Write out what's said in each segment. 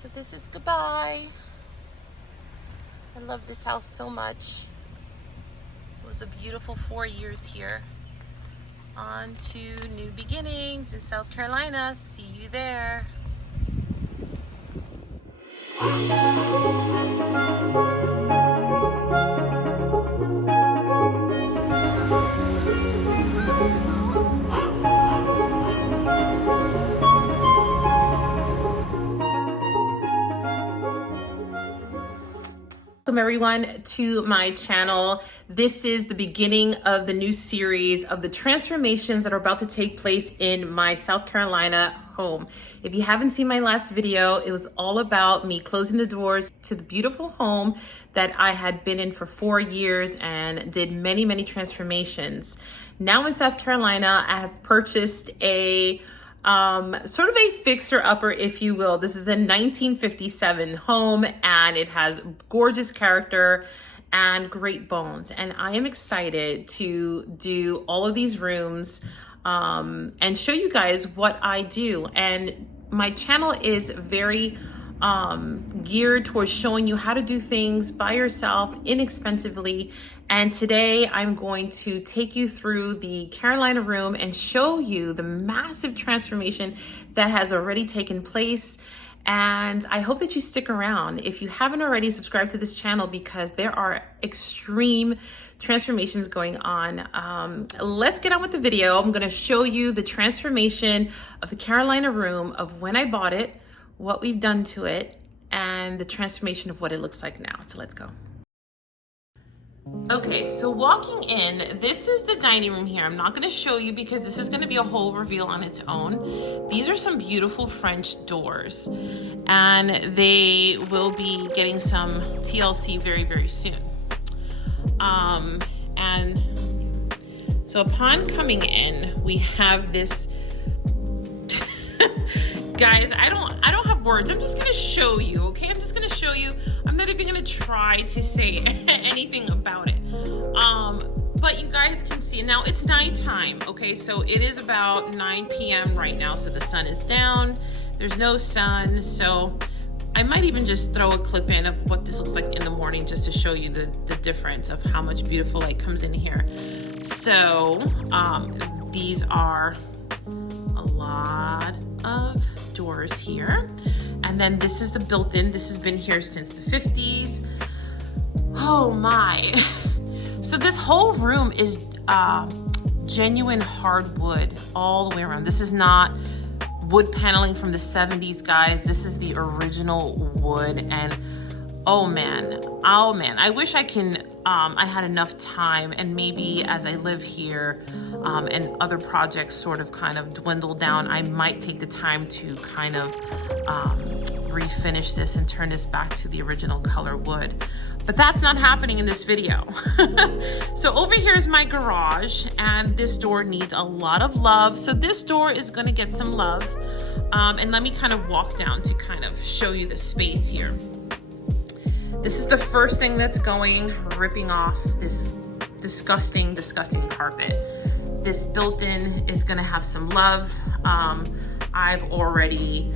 So this is goodbye. I love this house so much. It was a beautiful 4 years here. On to new beginnings in South Carolina. See you there. Welcome everyone to my channel. This is the beginning of the new series of the transformations that are about to take place in my South Carolina home. If you haven't seen my last video, it was all about me closing the doors to the beautiful home that I had been in for 4 years and did many transformations. Now in South Carolina, I have purchased a sort of a fixer-upper, if you will. This is a 1957 home and it has gorgeous character and great bones. And I am excited to do all of these rooms and show you guys what I do. And my channel is very geared towards showing you how to do things by yourself inexpensively. And today I'm going to take you through the Carolina room and show you the massive transformation that has already taken place. And I hope that you stick around. If you haven't already, subscribe to this channel because there are extreme transformations going on. Let's get on with the video. I'm gonna show you the transformation of the Carolina room, of when I bought it, what we've done to it, and the transformation of what it looks like now. So let's go. Okay, so walking in, this is the dining room here. I'm not going to show you because this is going to be a whole reveal on its own. These are some beautiful French doors, and they will be getting some TLC very soon. And so upon coming in, we have this. Guys, I don't have words. I'm just gonna show you, okay? I'm just gonna show you. I'm not even gonna try to say anything about it. But you guys can see, now it's nighttime, okay? So it is about 9 p.m. right now, so the sun is down. There's no sun, so I might even just throw a clip in of what this looks like in the morning just to show you the difference of how much beautiful light comes in here. So these are a lot of doors here, and then this is the built-in. This has been here since the 50s. Oh my. So this whole room is genuine hardwood all the way around. This is not wood paneling from the 70s, guys. This is the original wood. And oh man, I wish I had enough time, and maybe as I live here and other projects sort of kind of dwindle down, I might take the time to kind of refinish this and turn this back to the original color wood. But that's not happening in this video. So over here is my garage, and this door needs a lot of love. So this door is gonna get some love. And let me kind of walk down to kind of show you the space here. This is the first thing that's going, ripping off this disgusting carpet. This built-in is gonna have some love. I've already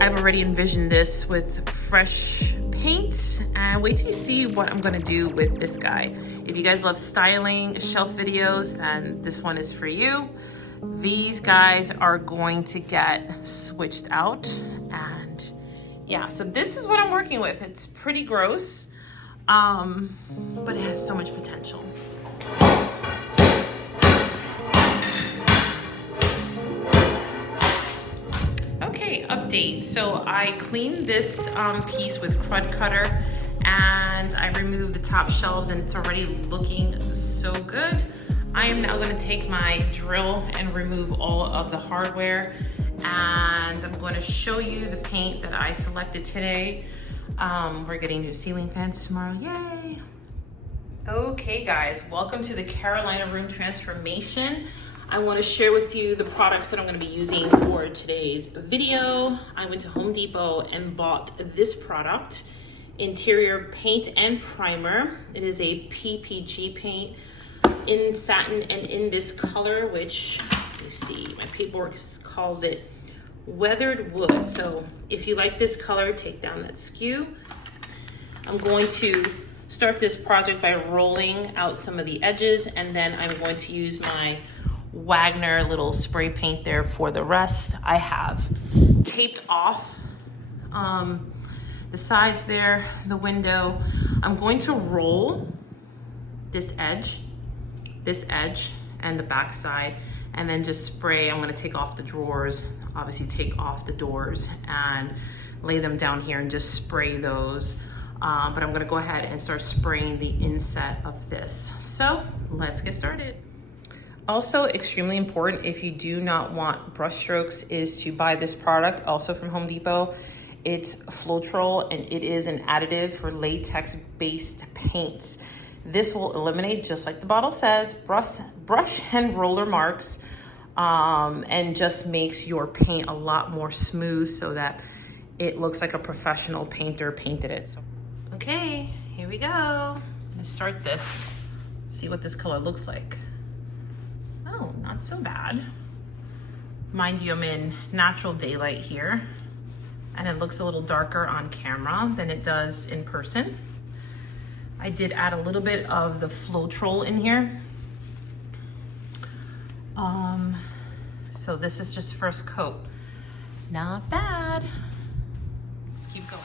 envisioned this with fresh paint, and wait till you see what I'm gonna do with this guy. If you guys love styling shelf videos, then this one is for you. These guys are going to get switched out, and yeah, so this is what I'm working with. It's pretty gross, but it has so much potential. Okay, update. So I cleaned this piece with Crud Cutter, and I removed the top shelves, and it's already looking so good. I am now going to take my drill and remove all of the hardware, and I'm going to show you the paint that I selected today. We're getting new ceiling fans tomorrow, yay! Okay guys, welcome to the Carolina room transformation. I want to share with you the products that I'm going to be using for today's video. I went to Home Depot and bought this product, interior paint and primer. It is a PPG paint in satin and in this color, which, let me see, my paperwork calls it weathered wood. So if you like this color, take down that skew. I'm going to start this project by rolling out some of the edges, and then I'm going to use my Wagner little spray paint there for the rest. I have taped off the sides there, the window. I'm going to roll this edge, and the back side, and then just spray. I'm gonna take off the drawers, obviously take off the doors, and lay them down here and just spray those. But I'm gonna go ahead and start spraying the inset of this. So let's get started. Also extremely important, if you do not want brush strokes, is to buy this product also from Home Depot. It's Floetrol, and it is an additive for latex-based paints. This will eliminate, just like the bottle says, brush and roller marks, and just makes your paint a lot more smooth so that it looks like a professional painter painted it. So, okay, here we go. I'm gonna start this. See what this color looks like. Oh, not so bad. Mind you, I'm in natural daylight here, and it looks a little darker on camera than it does in person. I did add a little bit of the Floetrol in here. So this is just first coat. Not bad. Let's keep going.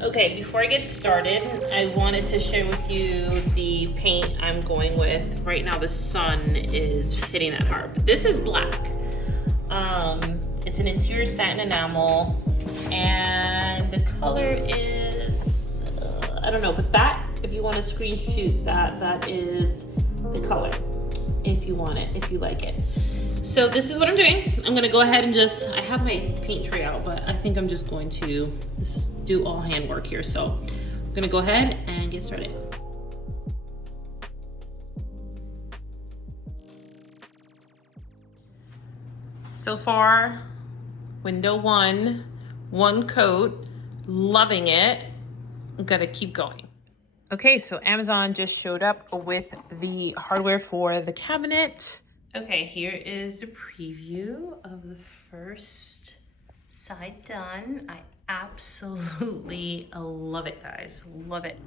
Okay, before I get started, I wanted to share with you the paint I'm going with. Right now the sun is hitting that hard, but this is black. It's an interior satin enamel, and the color is, I don't know, but that, if you want to screenshot that, that is the color, if you want it, if you like it. So this is what I'm doing. I'm gonna go ahead and just, I have my paint tray out, but I think I'm just going to do all handwork here. So I'm gonna go ahead and get started. So far, window one coat, loving it. I'm gonna keep going. Okay, so Amazon just showed up with the hardware for the cabinet. Okay, here is the preview of the first side done. I absolutely love it, guys, love it.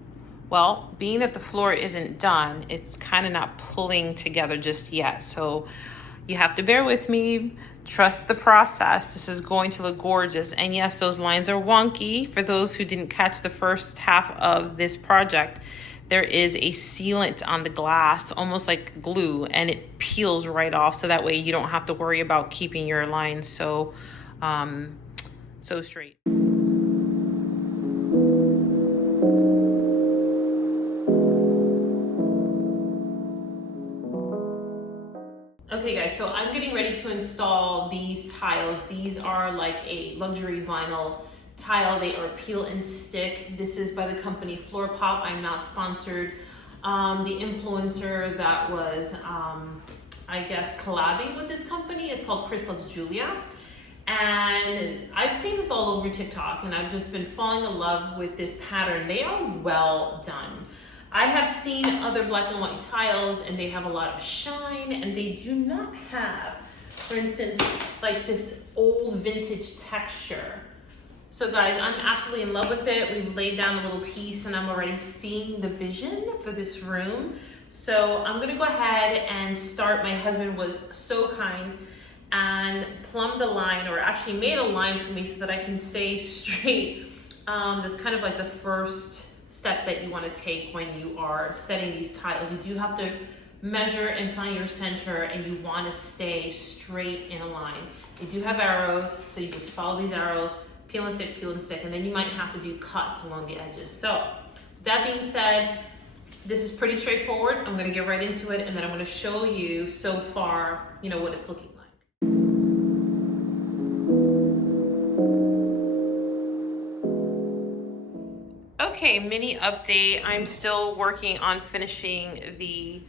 Well, being that the floor isn't done, it's kind of not pulling together just yet. So you have to bear with me, trust the process. This is going to look gorgeous. And yes, those lines are wonky. For those who didn't catch the first half of this project, there is a sealant on the glass, almost like glue, and it peels right off. So that way you don't have to worry about keeping your lines so straight. Okay guys, so I'm getting ready to install these tiles. These are like a luxury vinyl tile. They are peel and stick. This is by the company Floor Pop. I'm not sponsored. The influencer that was, I guess, collabing with this company is called Chris Loves Julia. And I've seen this all over TikTok, and I've just been falling in love with this pattern. They are well done. I have seen other black and white tiles, and they have a lot of shine, and they do not have, for instance, like this old vintage texture. So guys, I'm absolutely in love with it. We've laid down a little piece, and I'm already seeing the vision for this room. So I'm gonna go ahead and start. My husband was so kind and plumbed a line, or actually made a line for me so that I can stay straight. That's kind of like the first step that you want to take when you are setting these tiles. You do have to measure and find your center, and you want to stay straight in a line. You do have arrows, so you just follow these arrows, peel and stick, and then you might have to do cuts along the edges. So that being said, this is pretty straightforward. I'm going to get right into it, and then I'm going to show you so far, you know, what it's looking like. Okay, mini update. I'm still working on finishing the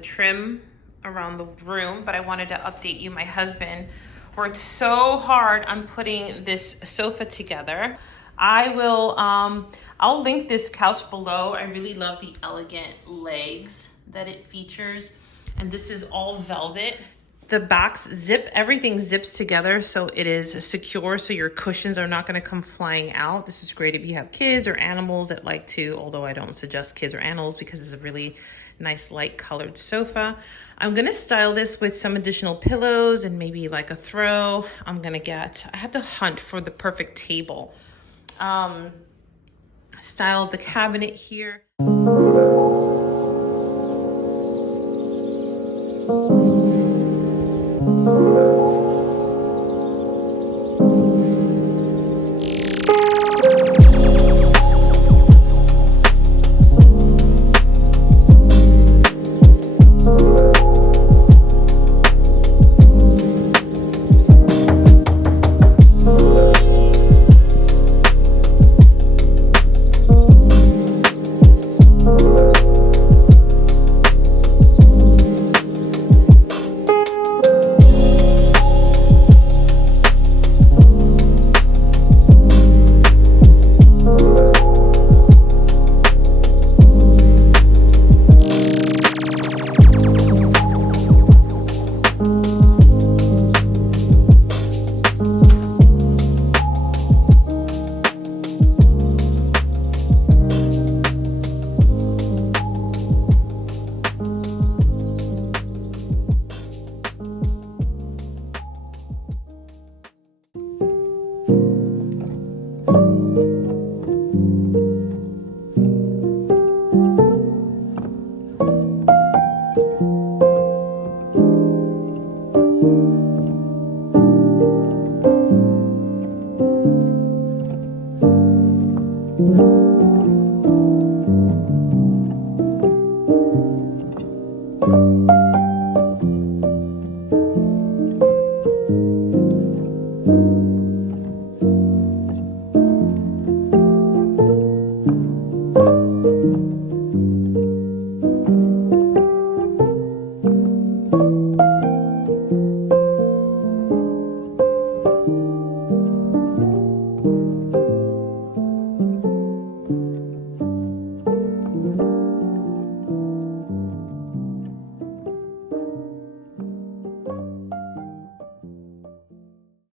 trim around the room, but I wanted to update you. My husband worked so hard on putting this sofa together. I will, I'll link this couch below. I really love the elegant legs that it features. And this is all velvet. The backs zip, everything zips together so it is secure, so your cushions are not gonna come flying out. This is great if you have kids or animals that like to, although I don't suggest kids or animals because it's a really nice light colored sofa. I'm gonna style this with some additional pillows and maybe like a throw. I have to hunt for the perfect table. Style the cabinet here.